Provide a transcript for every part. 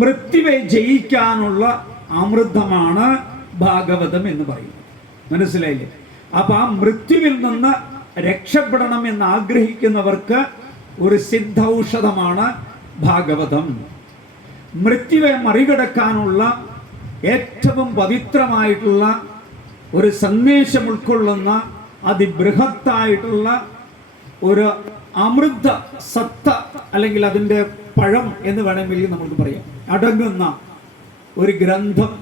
മൃത്യുവെ ജയിക്കാനുള്ള അമൃതമാണ് ഭാഗവതം എന്ന് പറയുന്നത്. മനസ്സിലായില്ലേ? അപ്പൊ ആ മൃത്യുവിൽ നിന്ന് രക്ഷപ്പെടണം എന്ന് ആഗ്രഹിക്കുന്നവർക്ക് ഒരു സിദ്ധൌഷധമാണ് ഭാഗവതം. മൃത്യുവെ മറികടക്കാനുള്ള ഏറ്റവും പവിത്രമായിട്ടുള്ള ഒരു സന്ദേശം ഉൾക്കൊള്ളുന്ന അതിബൃഹത്തായിട്ടുള്ള ഒരു അമൃത സത്ത, അല്ലെങ്കിൽ അതിൻ്റെ പഴം എന്ന് വേണമെങ്കിൽ നമുക്ക് പറയാം, അടങ്ങുന്ന ഒരു ഗ്രന്ഥം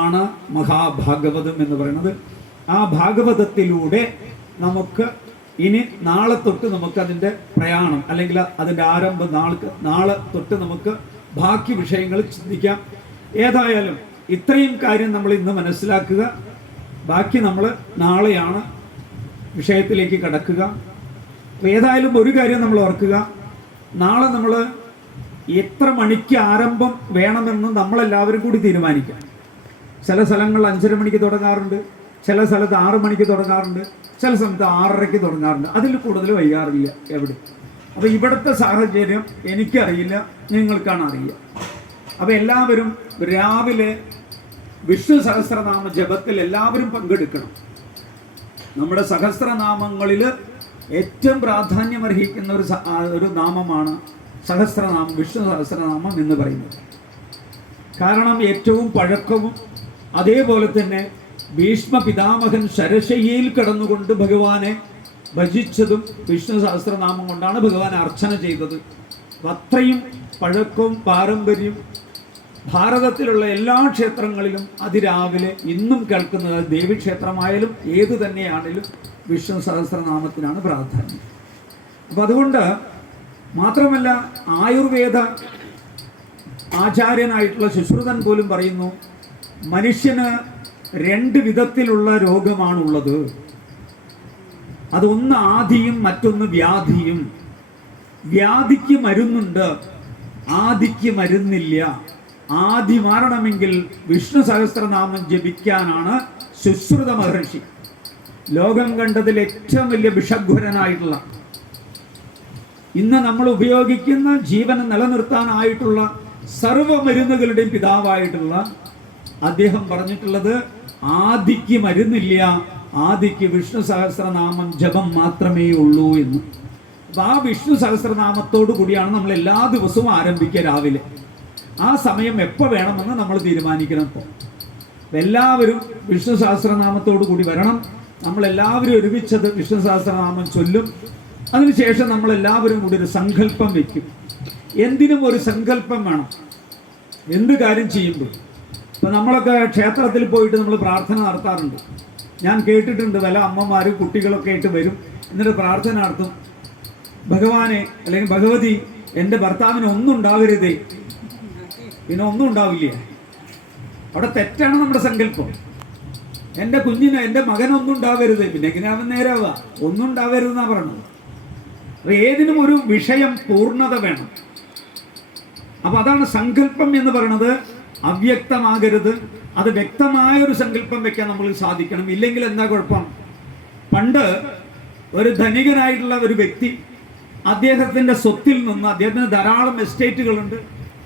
ആണ് മഹാഭാഗവതം എന്ന് പറയുന്നത്. ആ ഭാഗവതത്തിലൂടെ നമുക്ക് ഇനി നാളെ തൊട്ട് നമുക്ക് അതിൻ്റെ പ്രയാണം, അല്ലെങ്കിൽ അതിൻ്റെ ആരംഭം നാളെ തൊട്ട് നമുക്ക് ബാക്കി വിഷയങ്ങൾ ചിന്തിക്കാം. ഏതായാലും ഇത്രയും കാര്യം നമ്മൾ ഇന്ന് മനസ്സിലാക്കുക. ബാക്കി നമ്മൾ നാളെയാണ് വിഷയത്തിലേക്ക് കടക്കുക. ഏതായാലും ഒരു കാര്യം നമ്മൾ ഓർക്കുക, നാളെ നമ്മൾ എത്ര മണിക്ക് ആരംഭം വേണമെന്ന് നമ്മളെല്ലാവരും കൂടി തീരുമാനിക്കാം. ചില സ്ഥലങ്ങളിൽ 5:30 മണിക്ക് തുടങ്ങാറുണ്ട്, ചില സ്ഥലത്ത് 6 മണിക്ക് തുടങ്ങാറുണ്ട്, ചില സമയത്ത് 6:30ക്ക് തുടങ്ങാറുണ്ട്. അതിൽ കൂടുതൽ വൈകാറില്ല എവിടെ. അപ്പോൾ ഇവിടുത്തെ സാഹചര്യം എനിക്കറിയില്ല, നിങ്ങൾക്കാണ് അറിയുക. അപ്പോൾ എല്ലാവരും രാവിലെ വിഷ്ണു സഹസ്രനാമ ജപത്തിൽ എല്ലാവരും പങ്കെടുക്കണം. നമ്മുടെ സഹസ്രനാമങ്ങളിൽ ഏറ്റവും പ്രാധാന്യമർഹിക്കുന്ന ഒരു നാമമാണ് സഹസ്രനാമം, വിഷ്ണു സഹസ്രനാമം എന്ന് പറയുന്നത്. കാരണം ഏറ്റവും പഴക്കവും അതേപോലെ തന്നെ ഭീഷ്മ പിതാമഹൻ ശരശയ്യയിൽ കിടന്നുകൊണ്ട് ഭഗവാനെ ഭജിച്ചതും വിഷ്ണു സഹസ്രനാമം കൊണ്ടാണ് ഭഗവാൻ അർച്ചന ചെയ്തത്. അത്രയും പഴക്കവും പാരമ്പര്യം ഭാരതത്തിലുള്ള എല്ലാ ക്ഷേത്രങ്ങളിലും അതിരാവിലെ ഇന്നും കേൾക്കുന്നത്, ദേവീക്ഷേത്രമായാലും ഏത് തന്നെയാണെങ്കിലും വിഷ്ണു സഹസ്രനാമത്തിനാണ് പ്രാധാന്യം. അപ്പം അതുകൊണ്ട് മാത്രമല്ല, ആയുർവേദ ആചാര്യനായിട്ടുള്ള സുശ്രുതൻ പോലും പറയുന്നു, മനുഷ്യന് 2 വിധത്തിലുള്ള രോഗമാണുള്ളത്. അതൊന്ന് ആദിയും മറ്റൊന്ന് വ്യാധിയും. വ്യാധിക്ക് മരുന്നുണ്ട്, ആദിക്ക് മരുന്നില്ല. ആദി മാറണമെങ്കിൽ വിഷ്ണു സഹസ്രനാമം ജപിക്കാനാണ് സുശ്രുത മഹർഷി ലോകം കണ്ടതിൽ ഏറ്റവും വലിയ വിഷഘ്വരനായിട്ടുള്ള, ഇന്ന് നമ്മൾ ഉപയോഗിക്കുന്ന ജീവനെ നിലനിർത്താനായിട്ടുള്ള സർവ മരുന്നുകളുടെയും പിതാവായിട്ടുള്ള അദ്ദേഹം പറഞ്ഞിട്ടുള്ളത്, ആദിക്ക് മരുന്നില്ല, ആദിക്ക് വിഷ്ണു സഹസ്രനാമം ജപം മാത്രമേ ഉള്ളൂ എന്ന്. അപ്പം ആ വിഷ്ണു സഹസ്രനാമത്തോടു കൂടിയാണ് നമ്മൾ എല്ലാ ദിവസവും ആരംഭിക്കുക രാവിലെ. ആ സമയം എപ്പോൾ വേണമെന്ന് നമ്മൾ തീരുമാനിക്കണം. ഇപ്പോൾ എല്ലാവരും വിഷ്ണു സഹസ്രനാമത്തോടു കൂടി വരണം. നമ്മളെല്ലാവരും ഒരുമിച്ചത് വിഷ്ണു സഹസ്രനാമം ചൊല്ലും. അതിനുശേഷം നമ്മളെല്ലാവരും കൂടി ഒരു സങ്കല്പം വയ്ക്കും. എന്തിനും ഒരു സങ്കല്പം വേണം, എന്ത് കാര്യം ചെയ്യുമ്പോൾ. ഇപ്പം നമ്മളൊക്കെ ക്ഷേത്രത്തിൽ പോയിട്ട് നമ്മൾ പ്രാർത്ഥന നടത്താറുണ്ട്. ഞാൻ കേട്ടിട്ടുണ്ട്, പല അമ്മമാരും കുട്ടികളൊക്കെ ആയിട്ട് വരും, എന്നിട്ട് പ്രാർത്ഥന നടത്തും, ഭഗവാനെ അല്ലെങ്കിൽ ഭഗവതി എൻ്റെ ഭർത്താവിന് ഒന്നും ഉണ്ടാവരുതേ. പിന്നെ ഒന്നും ഉണ്ടാവില്ല. അവിടെ തെറ്റാണ് നമ്മുടെ സങ്കല്പം. എൻ്റെ കുഞ്ഞിന്, എൻ്റെ മകനൊന്നും ഉണ്ടാവരുത്. പിന്നെ എങ്ങനെ അവൻ നേരാവുക? ഒന്നും ഉണ്ടാവരുതെന്നാണ് പറഞ്ഞത്. അപ്പോൾ ഏതിനും ഒരു വിഷയം, പൂർണ്ണത വേണം. അപ്പം അതാണ് സങ്കല്പം എന്ന് പറയുന്നത്. അവ്യക്തമാകരുത്, അത് വ്യക്തമായൊരു സങ്കല്പം വെക്കാൻ നമ്മൾ സാധിക്കണം. ഇല്ലെങ്കിൽ എന്താ കുഴപ്പം? പണ്ട് ഒരു ധനികനായിട്ടുള്ള ഒരു വ്യക്തി, അദ്ദേഹത്തിൻ്റെ സ്വത്തിൽ നിന്ന്, അദ്ദേഹത്തിന് ധാരാളം എസ്റ്റേറ്റുകളുണ്ട്,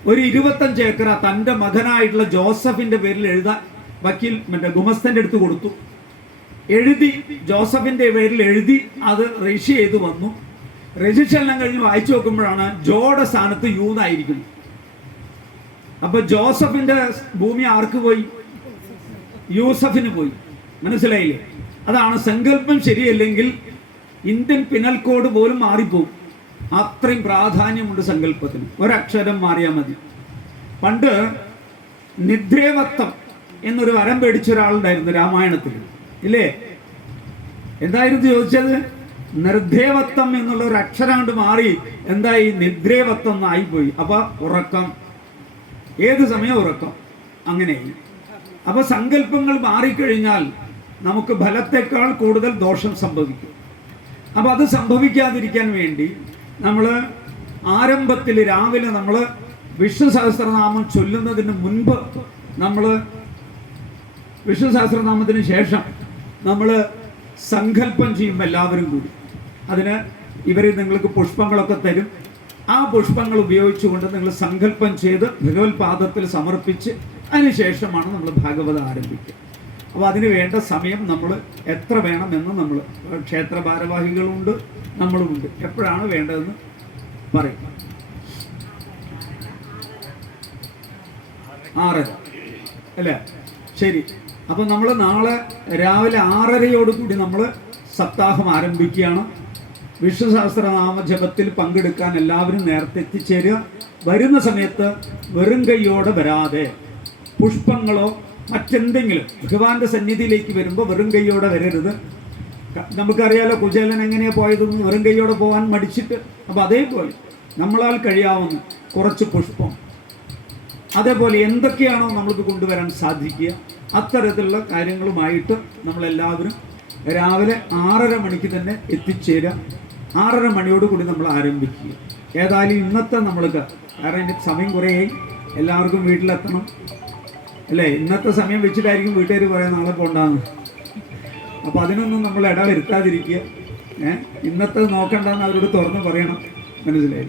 ഒരു 25 ഏക്കർ തൻ്റെ മകനായിട്ടുള്ള ജോസഫിൻ്റെ പേരിൽ എഴുതാൻ വക്കീൽ ഗുമസ്തൻ്റെ അടുത്ത് കൊടുത്തു. എഴുതി, ജോസഫിൻ്റെ പേരിൽ എഴുതി, അത് രജിസ്റ്റർ ചെയ്ത് വന്നു. രജിസ്റ്റർ എല്ലാം കഴിഞ്ഞ് വായിച്ചു നോക്കുമ്പോഴാണ് ജോയുടെ സ്ഥാനത്ത് യൂന്നായിരിക്കുന്നു. അപ്പൊ ജോസഫിന്റെ ഭൂമി ആർക്ക് പോയി? യൂസഫിന് പോയി. മനസ്സിലായില്ലേ? അതാണ് സങ്കല്പം ശരിയല്ലെങ്കിൽ ഇന്ത്യൻ പിനൽ കോഡ് പോലും മാറിപ്പോകും. അത്രയും പ്രാധാന്യമുണ്ട് സങ്കല്പത്തിന്. ഒരക്ഷരം മാറിയാൽ മതി. പണ്ട് നിദ്രേവത്തം എന്നൊരു വരം പേടിച്ച ഒരാളുണ്ടായിരുന്നു രാമായണത്തിൽ, ഇല്ലേ? എന്തായിരുന്നു ചോദിച്ചത്? നിർദ്ദേവത്വം എന്നുള്ള ഒരു അക്ഷരാണ്ട് മാറി എന്തായി? നിദ്രേവത്വം എന്നായിപ്പോയി. അപ്പൊ ഉറക്കം, ഏത് സമയം ഉറക്കം, അങ്ങനെയായി. അപ്പൊ സങ്കല്പങ്ങൾ മാറിക്കഴിഞ്ഞാൽ നമുക്ക് ഫലത്തെക്കാൾ കൂടുതൽ ദോഷം സംഭവിക്കും. അപ്പൊ അത് സംഭവിക്കാതിരിക്കാൻ വേണ്ടി നമ്മൾ ആരംഭത്തിൽ രാവിലെ നമ്മൾ വിഷ്ണു സഹസ്രനാമം ചൊല്ലുന്നതിന് മുൻപ്, നമ്മൾ വിഷ്ണു സഹസ്രനാമത്തിന് ശേഷം നമ്മൾ സങ്കല്പം ചെയ്യും എല്ലാവരും കൂടി. അതിന് ഇവർ നിങ്ങൾക്ക് പുഷ്പങ്ങളൊക്കെ തരും. ആ പുഷ്പങ്ങൾ ഉപയോഗിച്ചുകൊണ്ട് നിങ്ങൾ സങ്കല്പം ചെയ്ത് ഭഗവത് പാദത്തിൽ സമർപ്പിച്ച് അതിനുശേഷമാണ് നമ്മൾ ഭാഗവതം ആരംഭിക്കുക. അപ്പോൾ അതിന് വേണ്ട സമയം നമ്മൾ എത്ര വേണമെന്ന് നമ്മൾ ക്ഷേത്ര ഭാരവാഹികളുണ്ട്, നമ്മളുമുണ്ട്, എപ്പോഴാണ് വേണ്ടതെന്ന് പറയും. 6:30 അല്ലേ? ശരി. അപ്പം നമ്മൾ നാളെ രാവിലെ 6:30 നമ്മൾ സപ്താഹം ആരംഭിക്കുകയാണ്. വിഷ്ണു സഹസ്രനാമ ജപത്തിൽ പങ്കെടുക്കാൻ എല്ലാവരും നേരത്തെ എത്തിച്ചേരുക. വരുന്ന സമയത്ത് വെറും കൈയോടെ വരാതെ പുഷ്പങ്ങളോ മറ്റെന്തെങ്കിലും, ഭഗവാന്റെ സന്നിധിയിലേക്ക് വരുമ്പോൾ വെറും കൈയോടെ വരരുത്. നമുക്കറിയാലോ കുചേലൻ എങ്ങനെയാണ് പോയതെന്ന്, വെറും കൈയോടെ പോകാൻ മടിച്ചിട്ട്. അപ്പോൾ അതേപോലെ നമ്മളാൽ കഴിയാവുന്ന കുറച്ച് പുഷ്പം, അതേപോലെ എന്തൊക്കെയാണോ നമ്മൾക്ക് കൊണ്ടുവരാൻ സാധിക്കുക അത്തരത്തിലുള്ള കാര്യങ്ങളുമായിട്ട് നമ്മളെല്ലാവരും രാവിലെ 6:30 തന്നെ എത്തിച്ചേരുക. 6:30 നമ്മൾ ആരംഭിക്കുക. ഏതായാലും ഇന്നത്തെ നമ്മൾക്ക്, കാരണം എനിക്ക് സമയം കുറേയായി, എല്ലാവർക്കും വീട്ടിലെത്തണം അല്ലേ? ഇന്നത്തെ സമയം വെച്ചിട്ടായിരിക്കും വീട്ടുകാർ പറയാൻ നാളെ പോകണ്ടെന്ന്. അപ്പോൾ അതിനൊന്നും നമ്മൾ ഇട വരുത്താതിരിക്കുക. ഇന്നത്തെ നോക്കണ്ടെന്ന് അവരോട് തുറന്ന് പറയണം. മനസ്സിലായി?